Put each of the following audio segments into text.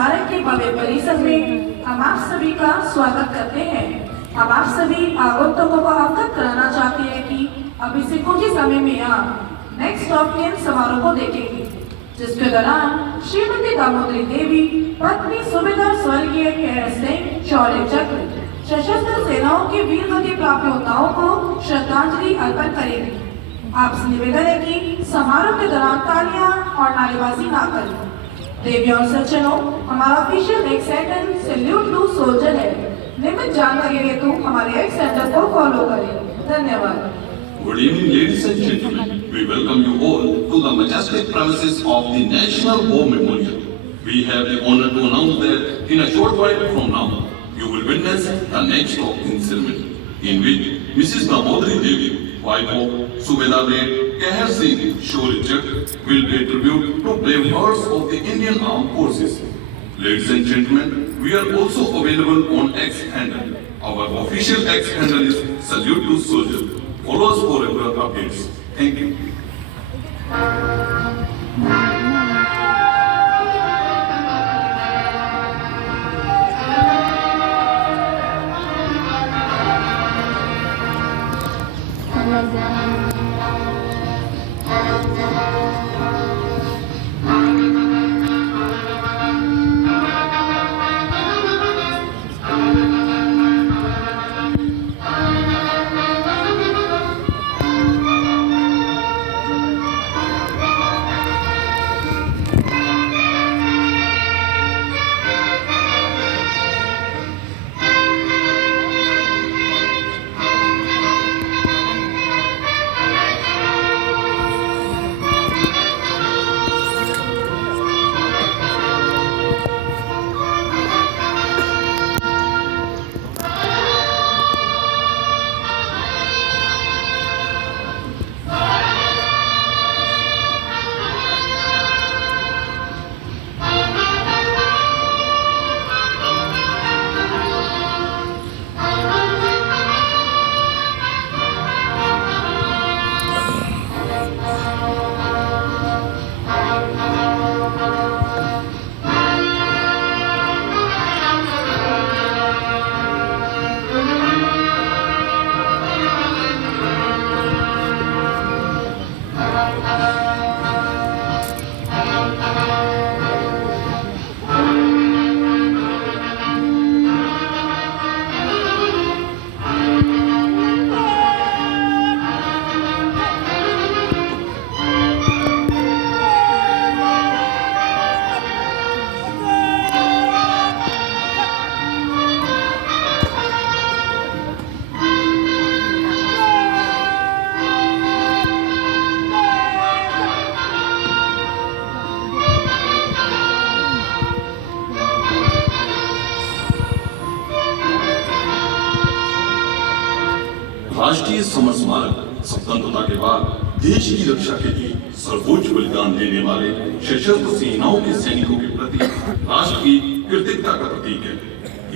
स्मारक के भव्य परिसर में हम आप सभी का स्वागत करते हैं। हम आप सभी आगंतुकों को अवगत कराना चाहते हैं कि अभी से कुछ ही समय में आप नेक्स्ट ऑफ किन समारोह को देखेंगे, जिसके दौरान श्रीमती दामोदरी देवी पत्नी सुबेदार स्वर्गीय केएस सिंह शौर्य चक्र सशस्त्र सेनाओं के वीर गति प्राप्त योद्धाओं को श्रद्धांजलि अर्पण करेंगे। आपसे निवेदन है कि समारोह के दौरान तालियां और नारेबाजी ना करें। देवी और सज्जनों, हमारा official X handle salute to soldier है। नियमित जानकारी हेतु हमारे एक्स हैंडल को फॉलो करें। धन्यवाद। Good evening, ladies and gentlemen. We welcome you all to the majestic premises of the National War Memorial. We have the honor to announce that in a short while from now, you will witness the next talking ceremony, in which Mrs. Damodari Devi, wife of Subedar Keher Singh Shaurya Chakra, will pay tribute to brave hearts of the Indian Armed Forces. Ladies and gentlemen, we are also available on X handle. Our official X handle is Salute to Soldier. Follow us for regular updates. Thank you. राष्ट्रीय समर स्मारक स्वतंत्रता के बाद देश की रक्षा के लिए सर्वोच्च बलिदान देने वाले सशस्त्र सेनाओं के सैनिकों के प्रति राष्ट्र की कृतज्ञता का प्रतीक है।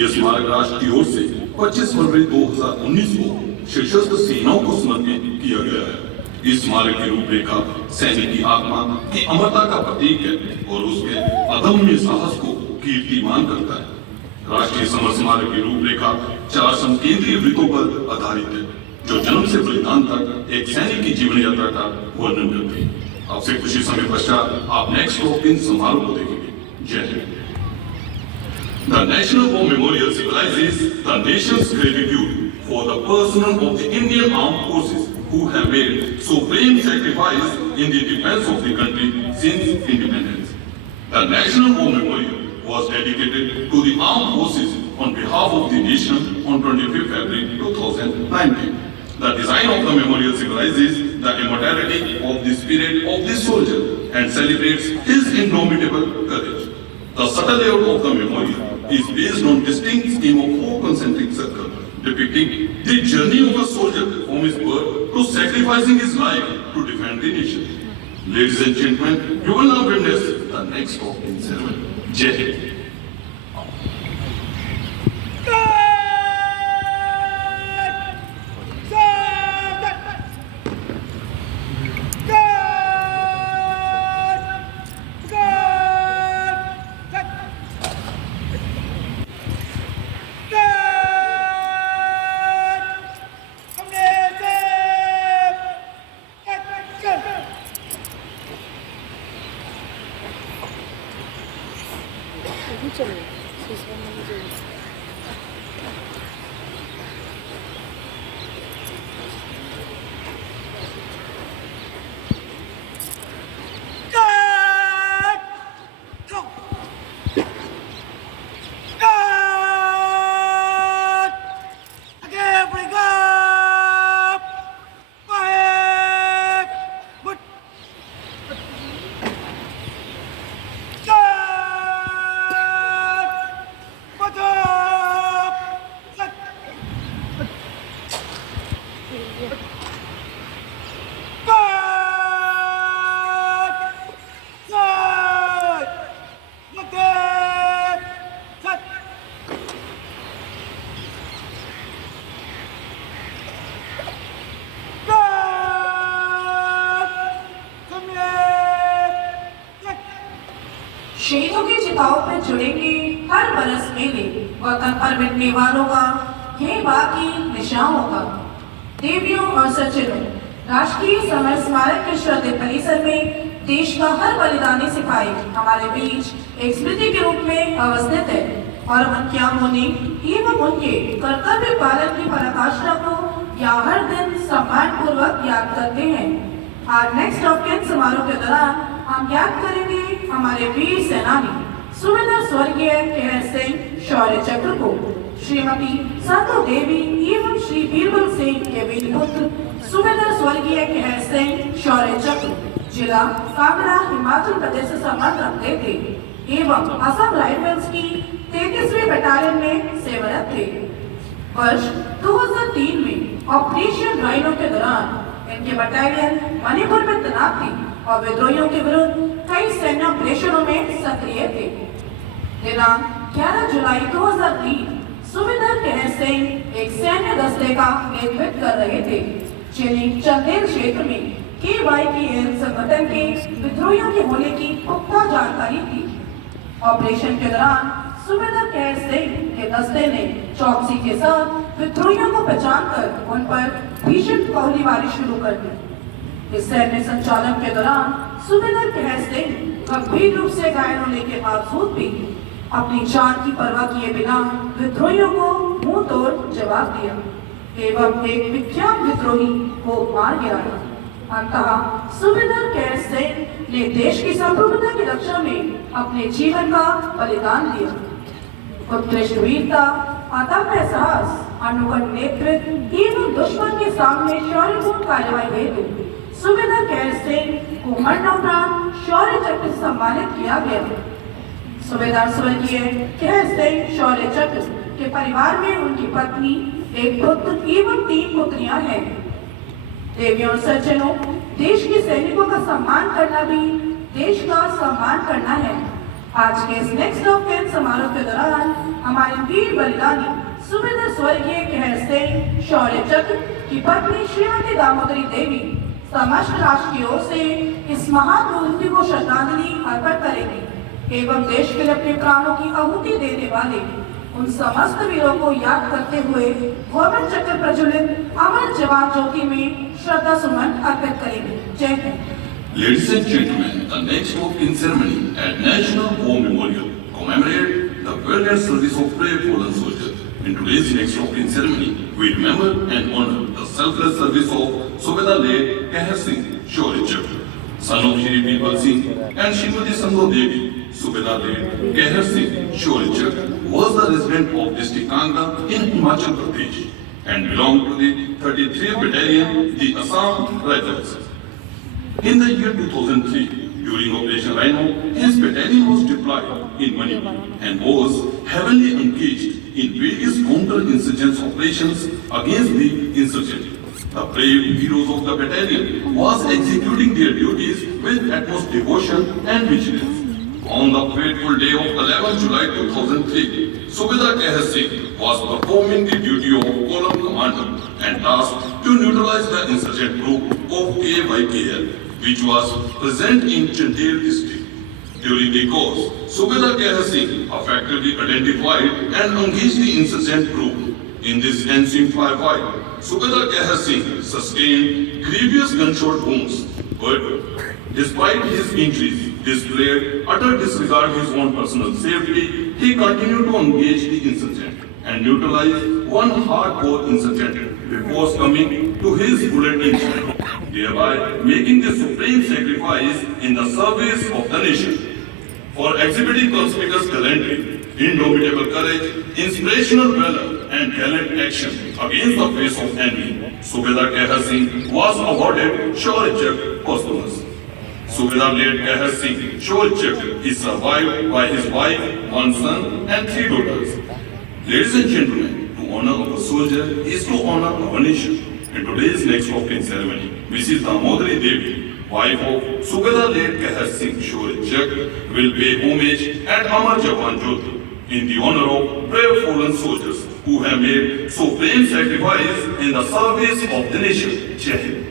यह स्मारक राष्ट्र की ओर से 25 फरवरी 2019 को सशस्त्र सेनाओं को समर्पित किया गया है। इस स्मारक की रूपरेखा सैनिक की आत्मा की अमरता का प्रतीक है और उसके अदम्य साहस को कीर्तिमान करता है। राष्ट्रीय समर स्मारक की रूपरेखा 4 संकेंद्रीय वृत्तों पर आधारित है, जो जन्म से बलिदान तक एक सैनिक की जीवन यात्रा का वर्णन करते हैं। अब से कुछ ही समय पश्चात आप नेक्स्ट ऑफ इन समारोह को देखेंगे। जय Hind. The National War Memorial symbolizes the nation's gratitude for the personnel of the Indian Armed Forces who have made supreme sacrifice in the defense of the country since independence. The National War Memorial was dedicated to the armed forces on behalf of the nation on 25th February 2019. The design of the memorial symbolizes the immortality of the spirit of the soldier and celebrates his indomitable courage. The subtle layout of the memorial is based on distinct scheme of 4 concentric circles, depicting the journey of a soldier from his birth to sacrificing his life to defend the nation. Ladies and gentlemen, you will now witness the next talking ceremony. Jai Hind. चलो शीशम में जो शहीदों की चिताओं पर जुड़ेंगे हर बरस मेले, वतन पर मिटने वालों का ये बाकी निशान होगा। देवियों और सज्जनों, राष्ट्रीय समर स्मारक के श्रद्धेय परिसर में देश का हर बलिदानी सिपाही हमारे बीच एक स्मृति के रूप में अवस्थित है और हम उनके होने एवं उनके कर्तव्य पालन की पराकाष्ठा को या हर दिन सम्मान पूर्वक याद करते हैं। आज नेक्स्ट ऑफ किन समारोह के दौरान हम याद करेंगे हमारे वीर सेनानी सुबेदार स्वर्गीय केहर सिंह शौर्य चक्र को, श्रीमती संतो देवी एवं श्री बीरबल सिंह के वीर पुत्र सुबेदार स्वर्गीय केहर सिंह शौर्य चक्र जिला कांगड़ा हिमाचल प्रदेश से संबंध रखते थे एवं असम राइफल्स की 33वीं बटालियन में सेवारत थे। वर्ष 2003 में ऑपरेशन राइनो के दौरान इनके बटालियन मणिपुर में तैनात थी और विद्रोहियों के विरुद्ध कई सैन्य ऑपरेशनों में सक्रिय थे। दिनांक 11 जुलाई 2003 सुबेदार केहर सिंह एक सैन्य दस्ते का नेतृत्व कर रहे थे जिन्हें चंदेल क्षेत्र में KYKL संगठन के विद्रोहियों के होने की पुख्ता जानकारी थी। ऑपरेशन के दौरान सुबेदार केहर सिंह के दस्ते ने चौकसी के साथ विद्रोहियों को पहचानकर उन पर भीषण गोलीबारी शुरू कर दी। इस सैन्य संचालन के दौरान सुबेदार केहर सिंह गंभीर रूप से घायल होने के बावजूद भी अपनी जान की परवाह किए बिना विद्रोहियों को मुंह तोड़ जवाब दिया एवं एक विख्यात विद्रोही को मार गिराया। अंततः सुबेदार केहर सिंह ने देश की संप्रभुता की रक्षा में अपने जीवन का बलिदान दिया। उत्कृष्ट वीरता, अदम्य साहस, अनुकूल नेतृत्व एवं दुश्मन के सामने शौर्यपूर्ण कार्यवाही हेतु सुबेदार केहर सिंह को मरणोपरांत शौर्य चक्र से सम्मानित किया गया। सुबेदार स्वर्गीय केहर सिंह शौर्य चक्र के परिवार में उनकी पत्नी, एक पुत्र एवं 3 पुत्रियां हैं। देवियों और सज्जनों, देश के सैनिकों का सम्मान करना भी देश का सम्मान करना है। आज के इस नेक्स्ट ऑफ किन समारोह के दौरान हमारे वीर बलिदानी सुबेदार स्वर्गीय केहर सिंह शौर्य चक्र की पत्नी श्रीमती दामोदरी देवी समस्त राष्ट्र की ओर से इस महान मूर्ति को श्रद्धांजलि अर्पण करेंगे एवं देश के लिए अपने प्राणों की आहुति देने वाले उन समस्त वीरों को याद करते हुए गवर्नमेंट चक्र प्रज्वलित अमर जवान ज्योति में श्रद्धा सुमन अर्पित करेंगे। जय Hind. Ladies and gentlemen, the next walk-in ceremony at National War Memorial commemorate the valiant service of brave fallen soldiers. In today's next walk-in ceremony, we remember and honor the selfless service of Subedar Late Keher Singh Shaurya Chakra, son of Shri Birbal Singh and Shrimati Sandhu Devi. Subedar Late Keher Singh Shaurya Chakra was the resident of district Kangra in Himachal Pradesh and belonged to the 33rd Battalion, the Assam Rifles. In the year 2003, during Operation Rhino, his battalion was deployed in Manipur and was heavily engaged in various counter-insurgents operations against the insurgents. The brave heroes of the battalion was executing their duties with utmost devotion and vigilance. On the fateful day of 11 July 2003, Subedar Keher Singh was performing the duty of column commander and tasked to neutralize the insurgent group of KYKL, which was present in Chandel district. During the course, Subedar Keher Singh effectively identified and engaged the insurgent group. In this ensuing firefight, Subedar Keher Singh sustained grievous gunshot wounds, but despite his injuries, displayed utter disregard his own personal safety, he continued to engage the insurgent and neutralize one hardcore insurgent before succumbing to his bullet incident, thereby making the supreme sacrifice in the service of the nation. For exhibiting conspicuous gallantry, indomitable courage, inspirational valor, and gallant action against the face of enemy, Subedar Kehar Singh was awarded Shaurya Chakra posthumous. Subedar Late Kehar Singh Shaurya Chakra is survived by his wife, one son, and 3 daughters. Ladies and gentlemen, to honor our soldier is to honor our nation. In today's next opening ceremony, Mrs. Damodari Devi, wife of Subedar Late Kehar Singh Shaurya Chakra, will pay homage at Amar Jawan Jyoti in the honor of brave fallen soldiers who have made supreme sacrifice in the service of the nation. Jai Hind.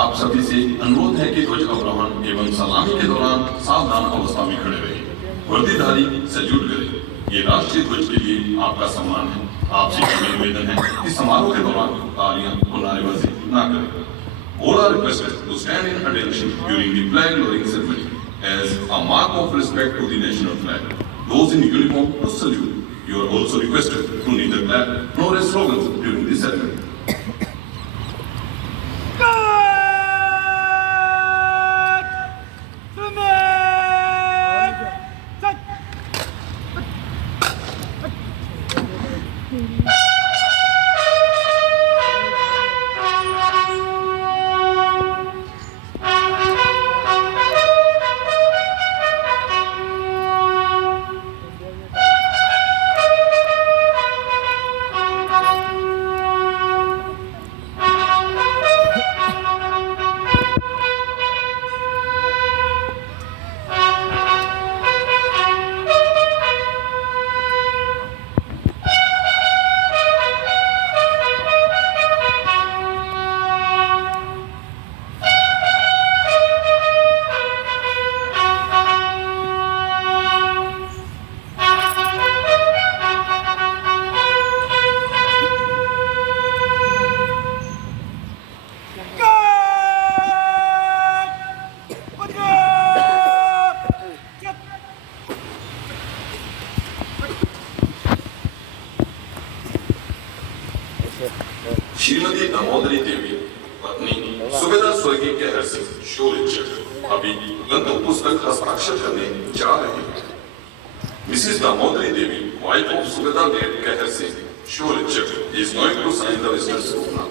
आप सभी से अनुरोध है कि ध्वज अवरोहण एवं सलामी के दौरान सावधान अवस्था में खड़े रहे। वर्दीधारी सैल्यूट करें। ये राष्ट्रीय ध्वज के लिए आपका सम्मान है। आपसे यह निवेदन है कि समारोह के दौरान तालियां और नारेबाजी ना करें। All are requested to stand in attention during the flag lowering ceremony as a mark of respect to the national flag. Those in uniform to salute. You are also requested to neither clap nor raise slogans during the ceremony. Shrimati दामोदरी देवी पत्नी सुबेदार स्वर्गीय कहर सिंह शोरिचक अभी गंतव्य पुस्तक हस्ताक्षर करने जा रही है। Mrs Damodari Devi wife of Subedar Kahar Singh Shorichak is going to sign the visitors book now.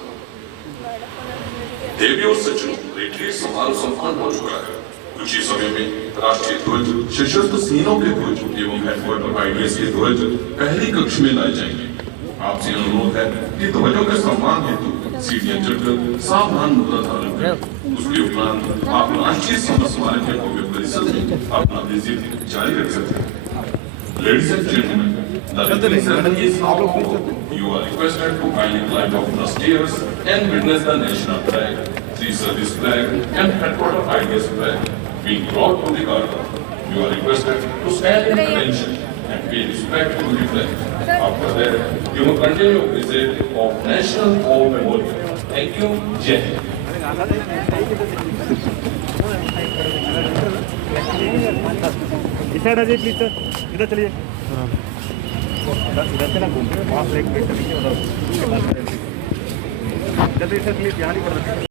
Devi और सचिन रिट्रीट समारोह संपन्न हो चुका है। कुछ ही समय में राष्ट्रीय ध्वज, सशस्त्र सेनाओं के ध्वज एवं हेडक्वार्टर आईडीएस के ध्वज पहली कक्ष में लाए जाएंगे। आपसे अनुरोध है कि ध्वजों के सम्मान हेतु सीढ़ियां चढ़कर सावधान मुद्रा धारण करें। उसके उपरांत आप राष्ट्रीय समर स्मारक के भव्य परिसर में अपना विजिट जारी रख सकते हैं। Ladies and gentlemen, the returning ceremony is now over. You are requested to kindly climb up the stairs and witness the national flag, the service flag, and headquarter IDS flag being brought to the garden. You are requested to stand in attention and pay respect to the flag. After that, you will continue your visit of National War Memorial. Thank you. Jai Hind. इस साइड आ जाइए please sir, इधर चलिए। इधर से ना घूम वहाँ फ्लैग पे चलिए, उधर जल्दी सर प्लीज, यहाँ नहीं पड़ रहा।